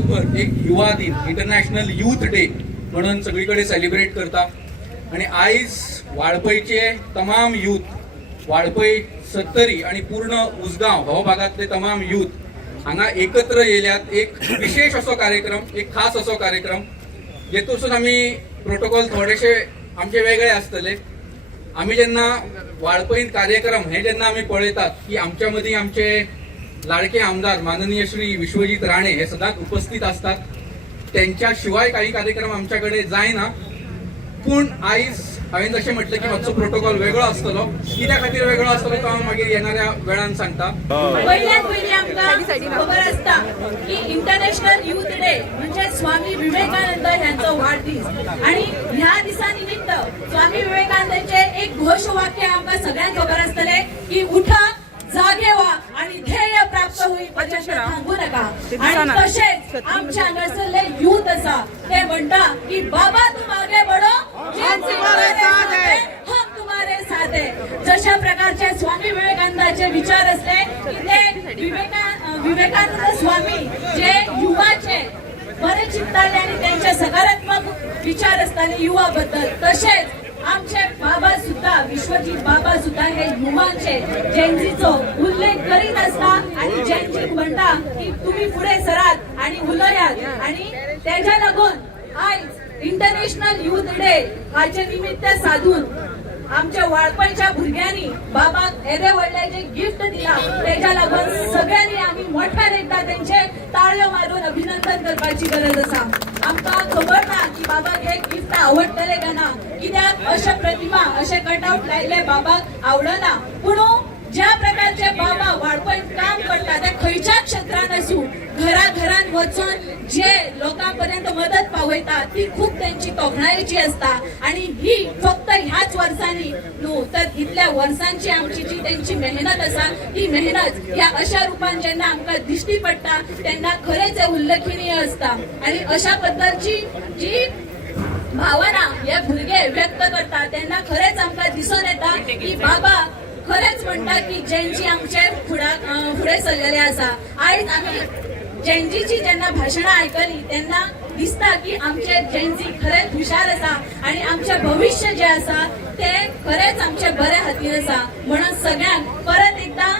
जगभर एक युवा दिन इंटरनॅशनल यूथ डे म्हणून सगळीकडे सेलिब्रेट करता आणि आयज वाळपयचे तमाम यूथ वाळपय सत्तरी आणि पूर्ण उसगांव हो भागातले तमाम यूथ हांगा एकत्र येयल्यात एक विशेष असो कार्यक्रम एक खास असो कार्यक्रम जेतून आम्ही प्रोटोकॉल थोडेशे आमचे वेगळे आसतले आम्ही जेन्ना वाळपईन कार्यक्रम हे जेन्ना आम्ही पळयतात की आमच्या मदीं आमचे लाडके आमदार माननीय श्री विश्वजीत राणे हे सदांच उपस्थित असतात त्यांच्या शिवाय काही कार्यक्रम आमच्याकडे जायना पूण आयज हांवें जशें म्हटलें की मातसो प्रोटोकॉल वेगळो आसतलो कित्या खातीर वेगळो आसतलो तो हांव मागीर येणाऱ्या वेळान सांगता। पहिल्यात पयलीं आमकां खबर आसता की इंटरनॅशनल यूथ डे म्हणजे स्वामी विवेकानंद यांचो वाडदीस आणि ह्या दिसा निमित्त स्वामी विवेकानंदांचे एक घोषवाक्य आमकां सगळ्यांक खबर आसतले की उठा जागे व्हा आणि ध्येय प्राप्त होईपर्यंत थांबू नका आणि तसेच आमच्या हांगासरले यूथ आसा ते म्हणटा की बाबा तुम आगे बढ़ो हम तुम्हारे साथ है जशा प्रकारचे स्वामी विवेकानंदाचे विचार असले की ते विवेकानंद स्वामी जे युवाचे बरे चिंताले आणि त्यांचे सकारात्मक विचार असताले युवा बद्दल तसेच आमचे बाबा सुद्धा विश्वजीत बाबा सुद्धा हे युवांचे जेनजीचो उल्लेख करीत असता आणि जेनजी म्हणता की तुम्ही पुढे सरात आणि उलयात आणि त्याच्या लागून आज इंटरनॅशनल यूथ डे हाचे निमित्त साधून आमच्या वाळपयच्या भुरग्यांनी बाबाक येदे व्हडले जे गिफ्ट दिला त्याच्या लागून सगळ्यांनी आम्ही मोठ्यान एकदा त्यांचे ताळ्यो मारून अभिनंदन करपाची गरज आसा। आमकां खबर ना की बाबाक हे गिफ्ट आवडटले काय ना कित्याक अशा प्रतिमा असे कटआउट लायले बाबाक आवडना पूण ज्या प्रकारचे बाबा वाळपण काम करतात ते खंयच्या क्षेत्रात आसूं घराघरांत वचून जे लोकांपर्यंत मदत पावयता ती खूप त्यांची तोखणायची असता आणि ही फक्त ह्याच वर्षांनी न्हू तर इतल्या वर्षांची आमची जी त्यांची मेहनत आसा ती मेहनत ह्या अशा रूपान जेन्ना आमकां दिश्टी पडटा तेन्ना खरेंच उल्लेखनीय असता आणि अशा बद्दलची जी भावना हे भुरगे व्यक्त करता तेन्ना खरेंच आमकां दिसून येता की बाबा खरेंच म्हणटा की जेनजी आमचे फुडें सरलेले आसा। आयज आमी जेनजीची जेन्ना भाशणां आयकली तेन्ना दिसता की आमचे जेनजी खरेंच हुशार आसा आणि आमचे भविष्य जे आसा ते खरेंच आमचे बरे हातीर आसा म्हणून सगळ्यांक परत एकदा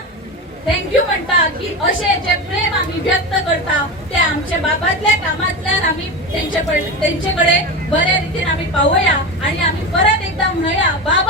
थँक्यू म्हणटा की अशे जे प्रेम आम्ही व्यक्त करता ते आमच्या बाबातल्या कामातल्यान आम्ही त्यांचे कडे बरे रितीन आम्ही पावया आणि आम्ही परत एकदा म्हणूया बाबा